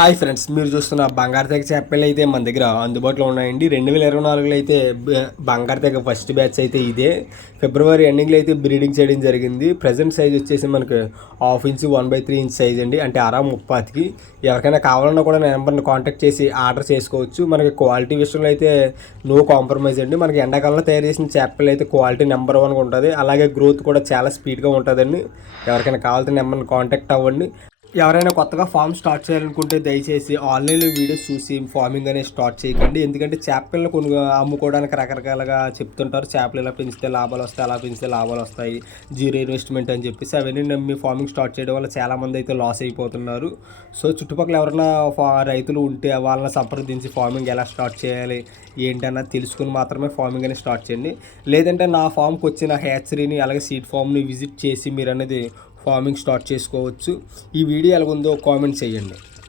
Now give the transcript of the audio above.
Hi friends మీరు చూస్తున్న బంగారు తెగ చేపలు అయితే మన దగ్గర అందుబాటులో ఉన్నాయండి. రెండు వేల ఇరవై నాలుగులో అయితే బంగారు తెగ ఫస్ట్ బ్యాచ్ అయితే ఇదే. ఫిబ్రవరి ఎండింగ్లో అయితే బ్రీడింగ్ చేయడం జరిగింది. ప్రజెంట్ సైజ్ వచ్చేసి మనకి half inch one by three inch size అండి. అంటే అరా ముప్పాతికి. ఎవరికైనా కావాలన్నా కూడా నెంబర్ని కాంటాక్ట్ చేసి ఆర్డర్ చేసుకోవచ్చు. మనకి క్వాలిటీ విషయంలో అయితే నో కాంప్రమైజ్ అండి. మనకి ఎండాకాలంలో తయారు చేసిన చేపలు అయితే క్వాలిటీ నెంబర్ వన్గా ఉంటుంది. అలాగే గ్రోత్ కూడా చాలా స్పీడ్గా ఉంటుందండి. ఎవరికైనా కావాల్సిన నెంబర్ని కాంటాక్ట్ అవ్వండి. ఎవరైనా కొత్తగా ఫామ్ స్టార్ట్ చేయాలనుకుంటే దయచేసి ఆన్లైన్లో వీడియోస్ చూసి ఫార్మింగ్ అనేది స్టార్ట్ చేయకండి. ఎందుకంటే చేపలను కొన్ని అమ్ముకోవడానికి రకరకాలుగా చెప్తుంటారు. చేపలు ఇలా పెంచితే లాభాలు వస్తాయి అలా పెంచితే లాభాలు వస్తాయి జీరో ఇన్వెస్ట్మెంట్ అని చెప్పేసి అవన్నీ నమ్మి ఫార్మింగ్ స్టార్ట్ చేయడం వల్ల చాలామంది అయితే లాస్ అయిపోతున్నారు. సో చుట్టుపక్కల ఎవరైనా ఫా రైతులు ఉంటే వాళ్ళని సంప్రదించి ఫార్మింగ్ ఎలా స్టార్ట్ చేయాలి ఏంటన్నది తెలుసుకుని మాత్రమే ఫార్మింగ్ అనేది స్టార్ట్ చేయండి. లేదంటే నా ఫామ్కి వచ్చిన హ్యాచరీని అలాగే సీడ్ ఫామ్ని విజిట్ చేసి మీరు అనేది ఫార్మింగ్ స్టార్ట్ చేసుకోవచ్చు. ఈ వీడియో ఎలాగుందో కామెంట్ చేయండి.